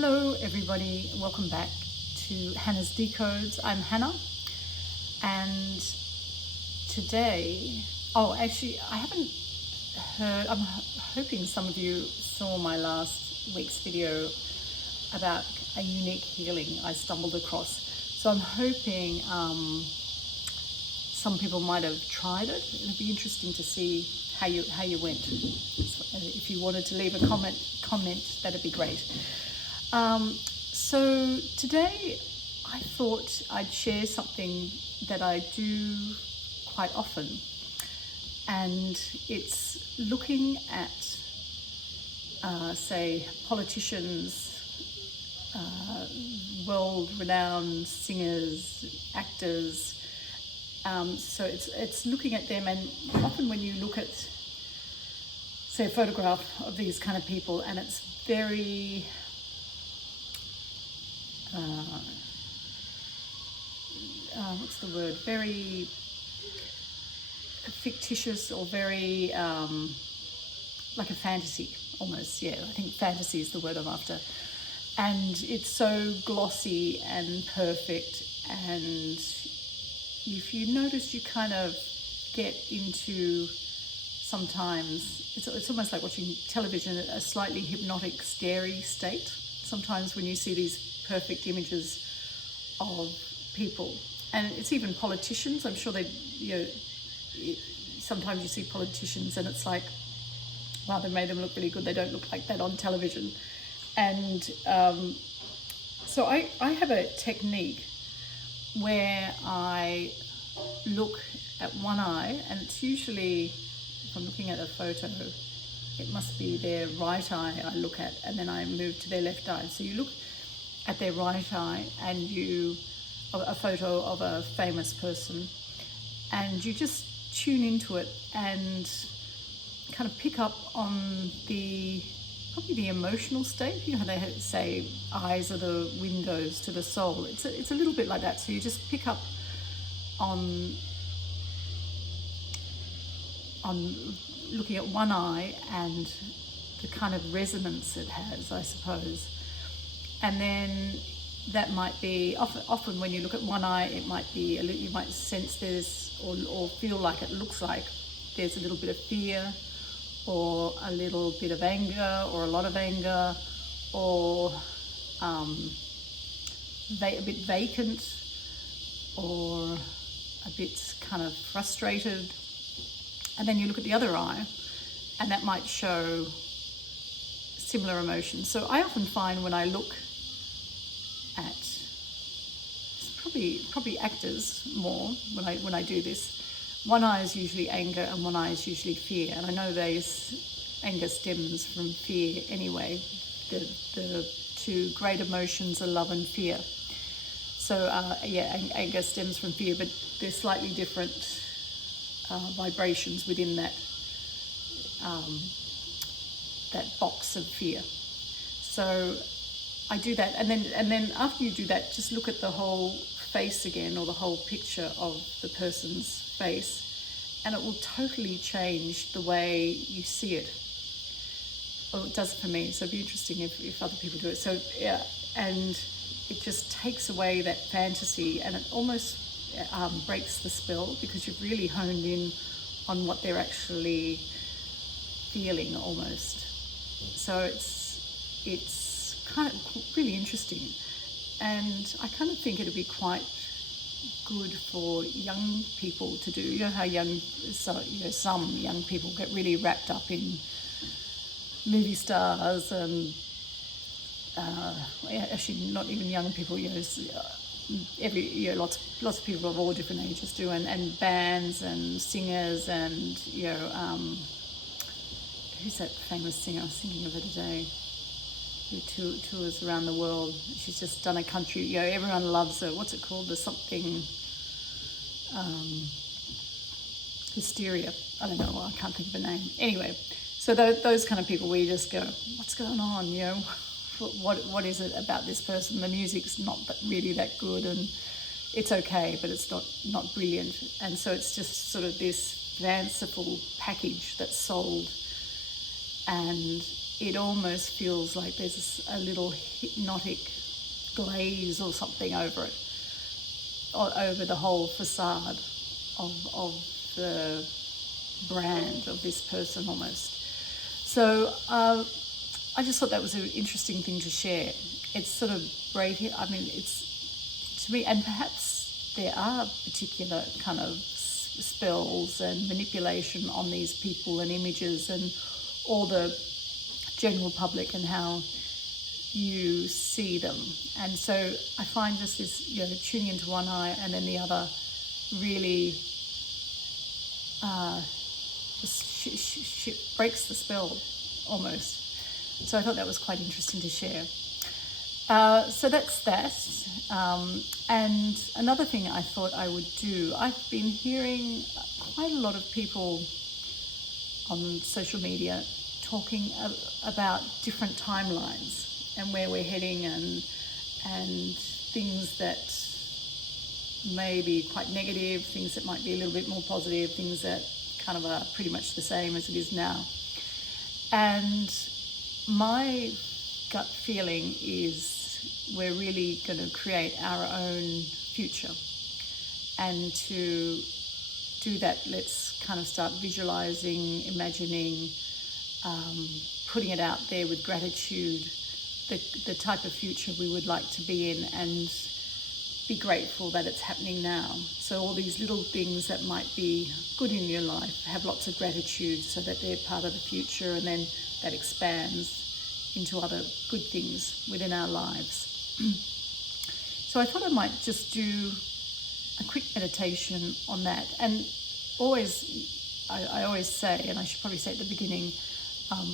Hello everybody, welcome back to Hannah's Decodes. I'm Hannah, and today, I haven't heard, I'm hoping some of you saw my last week's video about a unique healing I stumbled across. So I'm hoping some people might have tried it. It'd be interesting to see how you went. So if you wanted to leave a comment, that'd be great. So today I thought I'd share something that I do quite often, and it's looking at say politicians, world-renowned singers, actors. So it's looking at them, and often when you look at, say, a photograph of these kind of people, and it's very what's the word? Very fictitious, or very like a fantasy almost. Yeah, I think fantasy is the word I'm after. And it's so glossy and perfect, and if you notice, you kind of get into, sometimes it's almost like watching television, a slightly hypnotic, scary state sometimes when you see these perfect images of people. And it's even politicians. I'm sure sometimes you see politicians and it's like, wow, they made them look really good. They don't look like that on television. And so I have a technique where I look at one eye, and it's usually, if I'm looking at a photo, it must be their right eye I look at, and then I move to their left eye. So you look at their right eye, and a photo of a famous person, and you just tune into it and kind of pick up on probably the emotional state. You know how they say eyes are the windows to the soul. It's a little bit like that. So you just pick up on looking at one eye and the kind of resonance it has, I suppose. And then that might be, often when you look at one eye, it might be, you might sense there's, or feel like it looks like there's a little bit of fear, or a little bit of anger, or a lot of anger, or a bit vacant, or a bit kind of frustrated. And then you look at the other eye, and that might show similar emotions. So I often find when I look at, probably actors more, when I do this, one eye is usually anger and one eye is usually fear. And I know anger stems from fear anyway. The two great emotions are love and fear. So anger stems from fear, but there's slightly different vibrations within that box of fear. So I do that, and then after you do that, just look at the whole face again, or the whole picture of the person's face, and it will totally change the way you see it. Well, it does for me, so it'd be interesting if other people do it. So yeah, and it just takes away that fantasy, and it almost breaks the spell, because you've really honed in on what they're actually feeling almost. So it's kind of really interesting, and I kind of think it'd be quite good for young people to do. You know how some young people get really wrapped up in movie stars, and actually not even young people, lots of people of all different ages do, and bands and singers, and who's that famous singer? I was thinking of her today, who tours around the world. She's just done a country, everyone loves her. What's it called? There's something, Hysteria. I don't know, I can't think of a name. Anyway, so those kind of people where you just go, what's going on, what is it about this person? The music's not really that good, and it's okay, but it's not brilliant. And so it's just sort of this fanciful package that's sold, and it almost feels like there's a little hypnotic glaze or something over it, or over the whole facade of the brand of this person almost. So I just thought that was an interesting thing to share. It's sort of breaking, I mean, it's to me, and perhaps there are particular kind of spells and manipulation on these people and images and all the general public and how you see them. And so I find just this, tuning into one eye and then the other really just breaks the spell almost. So I thought that was quite interesting to share. So that's that. And another thing I thought I would do, I've been hearing quite a lot of people on social media talking about different timelines and where we're heading and things that may be quite negative, things that might be a little bit more positive, things that kind of are pretty much the same as it is now. And my gut feeling is we're really going to create our own future. And to do that, let's kind of start visualizing, imagining, putting it out there with gratitude, the type of future we would like to be in, and be grateful that it's happening now. So all these little things that might be good in your life, have lots of gratitude so that they're part of the future, and then that expands into other good things within our lives. So I thought I might just do a quick meditation on that. And I always say, and I should probably say at the beginning,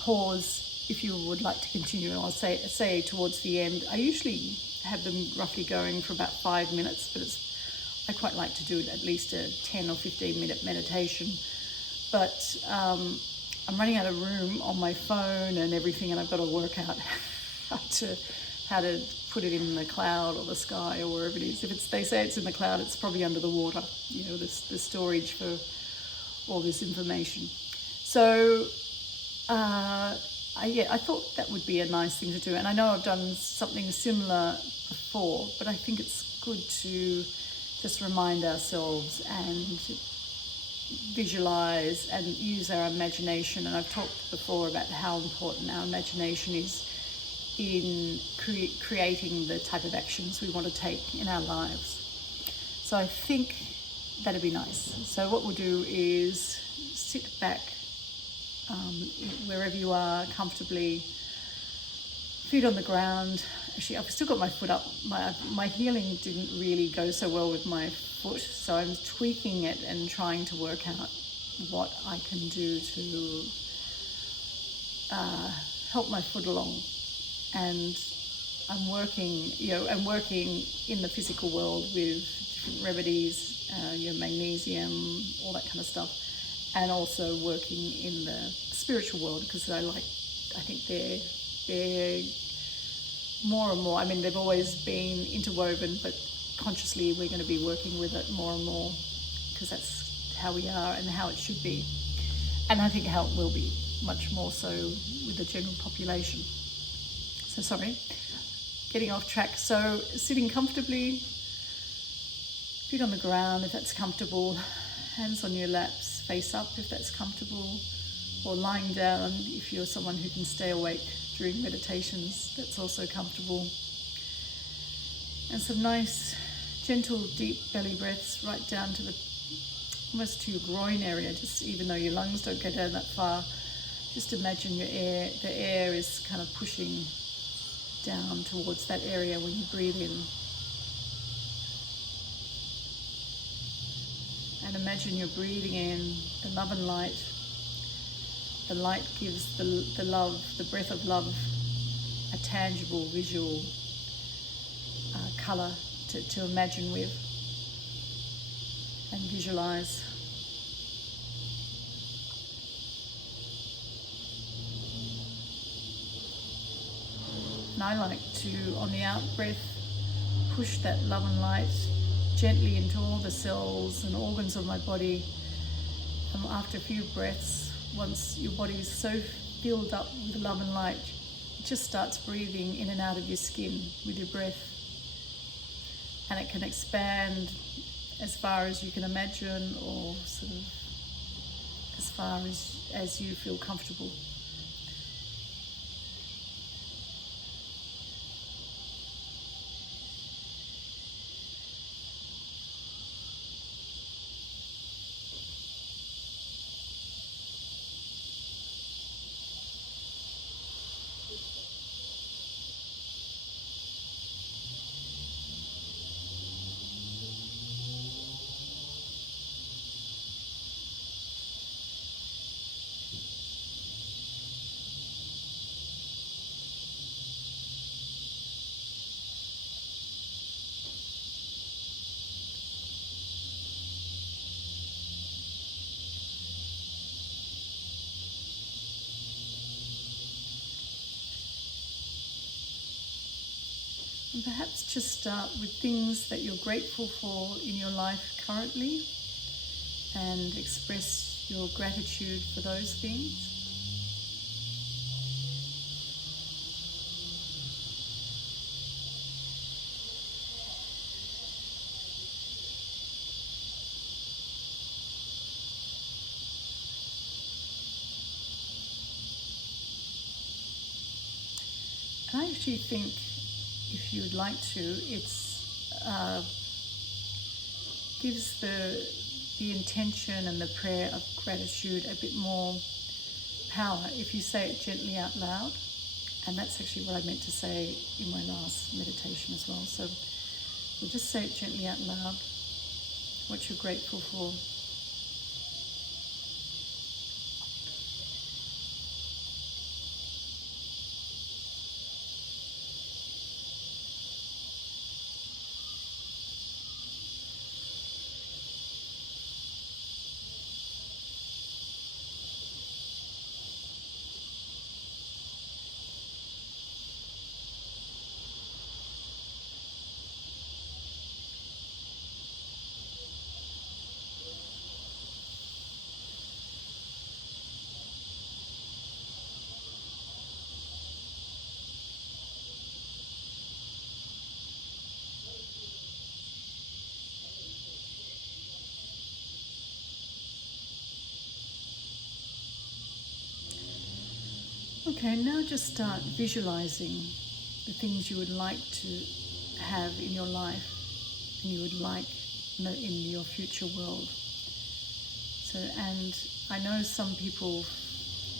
pause if you would like to continue, and I'll say towards the end. I usually have them roughly going for about 5 minutes, but I quite like to do at least a 10 or 15 minute meditation. But I'm running out of room on my phone and everything, and I've got to work out how to put it in the cloud or the sky or wherever it is. If they say it's in the cloud, it's probably under the water, the storage for all this information. So I thought that would be a nice thing to do. And I know I've done something similar before, but I think it's good to just remind ourselves and visualize and use our imagination. And I've talked before about how important our imagination is in creating the type of actions we want to take in our lives. So I think that'd be nice. So what we'll do is sit back wherever you are comfortably, feet on the ground. Actually, I've still got my foot up. My healing didn't really go so well with my foot, so I'm tweaking it and trying to work out what I can do to help my foot along. And I'm working in the physical world with different remedies, magnesium, all that kind of stuff, and also working in the spiritual world, because I think they're more and more. I mean, they've always been interwoven, but consciously we're going to be working with it more and more, because that's how we are and how it should be, and I think how it will be much more so with the general population. So sorry, getting off track. So sitting comfortably, feet on the ground if that's comfortable, hands on your laps, face up if that's comfortable, or lying down if you're someone who can stay awake during meditations, that's also comfortable. And some nice, gentle, deep belly breaths right down to almost to your groin area, just even though your lungs don't go down that far. Just imagine the air is kind of pushing down towards that area when you breathe in. And imagine you're breathing in the love and light. The light gives the love, the breath of love, a tangible visual colour to imagine with and visualize. And I like to, on the out breath, push that love and light gently into all the cells and organs of my body. And after a few breaths, once your body is so filled up with love and light, it just starts breathing in and out of your skin with your breath. And it can expand as far as you can imagine, or sort of as far as you feel comfortable. And perhaps just start with things that you're grateful for in your life currently, and express your gratitude for those things. And I actually think, if you would like to, it's gives the intention and the prayer of gratitude a bit more power if you say it gently out loud. And that's actually what I meant to say in my last meditation as well. So we'll just say it gently out loud, what you're grateful for. Okay, now just start visualizing the things you would like to have in your life and you would like in your future world. So, and I know some people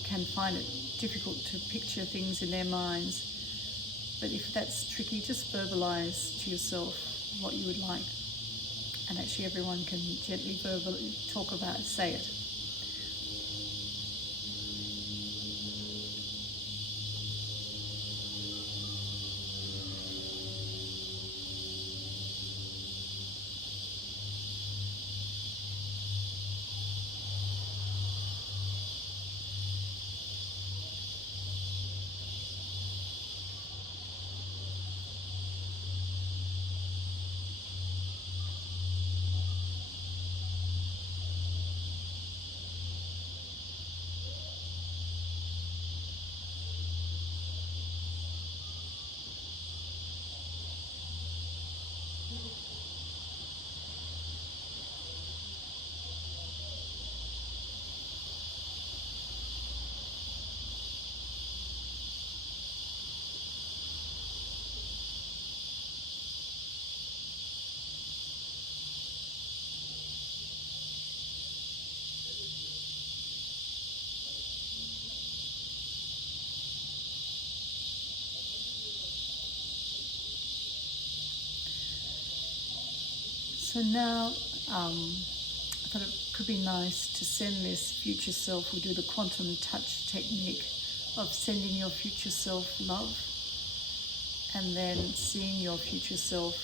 can find it difficult to picture things in their minds, but if that's tricky, just verbalize to yourself what you would like. And actually everyone can gently verbally talk about it, say it. So now, I thought it could be nice to send this future self. We'll do the quantum touch technique of sending your future self love, and then seeing your future self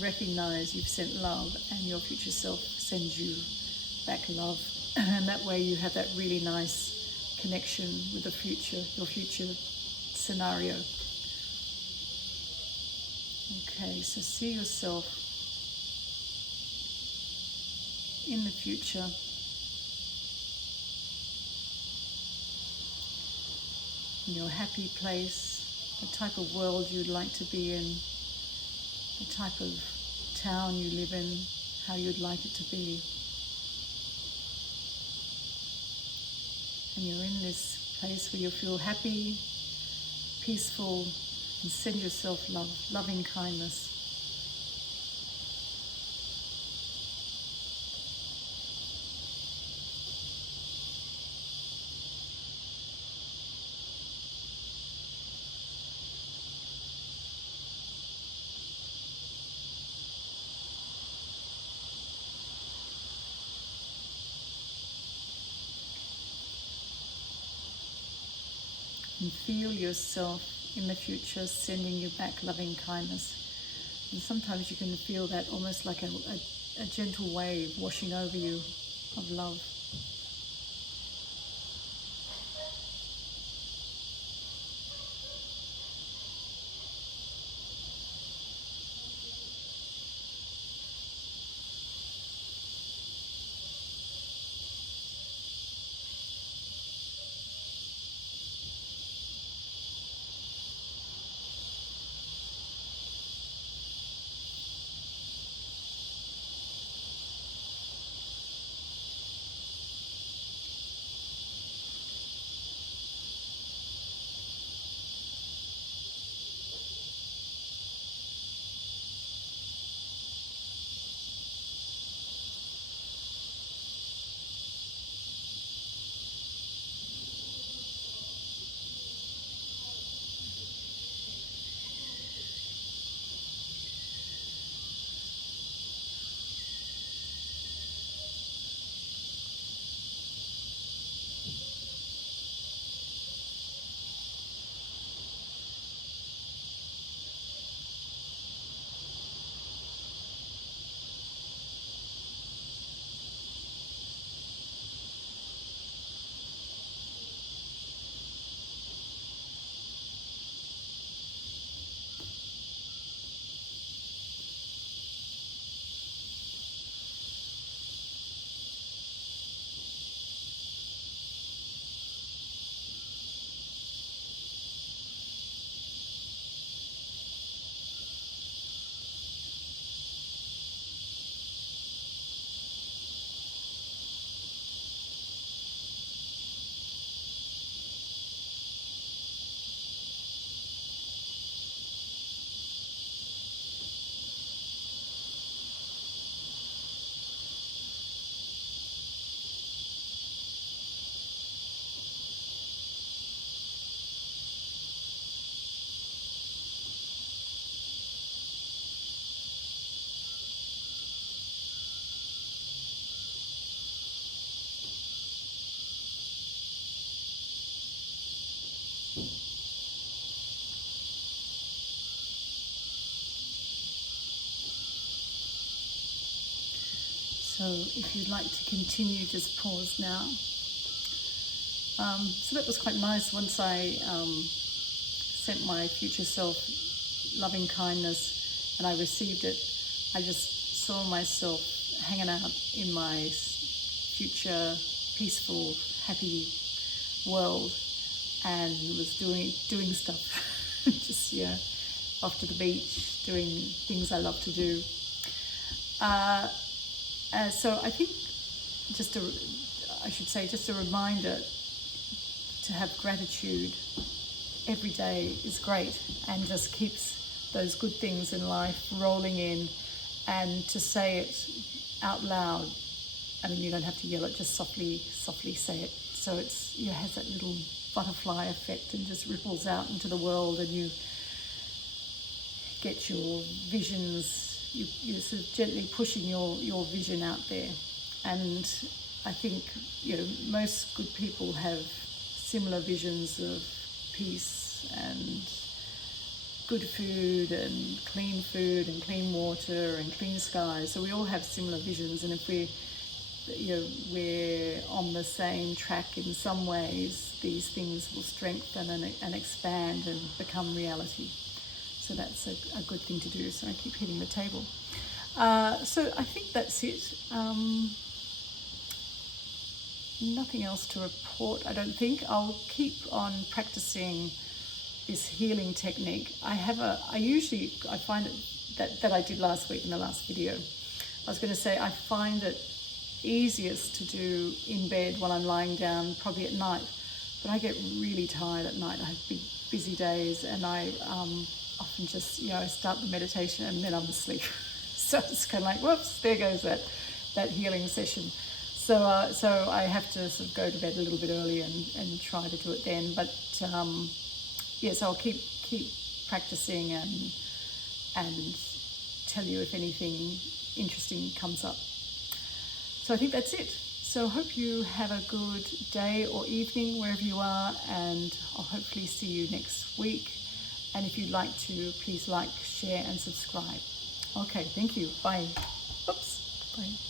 recognize you've sent love, and your future self sends you back love. And that way you have that really nice connection with the future, your future scenario. Okay, so see yourself in the future, in your happy place, the type of world you'd like to be in, the type of town you live in, how you'd like it to be. And you're in this place where you feel happy, peaceful, and send yourself love, loving kindness. And feel yourself in the future sending you back loving kindness. And sometimes you can feel that almost like a gentle wave washing over you of love. So if you'd like to continue, just pause now. So that was quite nice. Once I sent my future self loving kindness and I received it, I just saw myself hanging out in my future peaceful, happy world and was doing stuff. Just, off to the beach, doing things I love to do. So I think just a reminder to have gratitude every day is great and just keeps those good things in life rolling in, and to say it out loud. I mean, you don't have to yell it, just softly say it. So it has that little butterfly effect and just ripples out into the world, and you get your visions. You're sort of gently pushing your vision out there. And I think, most good people have similar visions of peace and good food and clean water and clean skies. So we all have similar visions, and if we're on the same track in some ways, these things will strengthen and expand and become reality. So that's a good thing to do. So I keep hitting the table. So I think that's it. nothing else to report, I don't think. I'll keep on practicing this healing technique. I find it that I did last week in the last video. I was going to say I find it easiest to do in bed while I'm lying down, probably at night. But I get really tired at night. I have big, busy days, and I often just, I start the meditation and then I'm asleep. So it's kind of like, whoops, there goes that healing session. So I have to sort of go to bed a little bit early and try to do it then. But yes, I'll keep practicing and tell you if anything interesting comes up. So I think that's it. So I hope you have a good day or evening wherever you are, and I'll hopefully see you next week. And if you'd like to, please like, share and subscribe. Okay, thank you. Bye. Oops. Bye.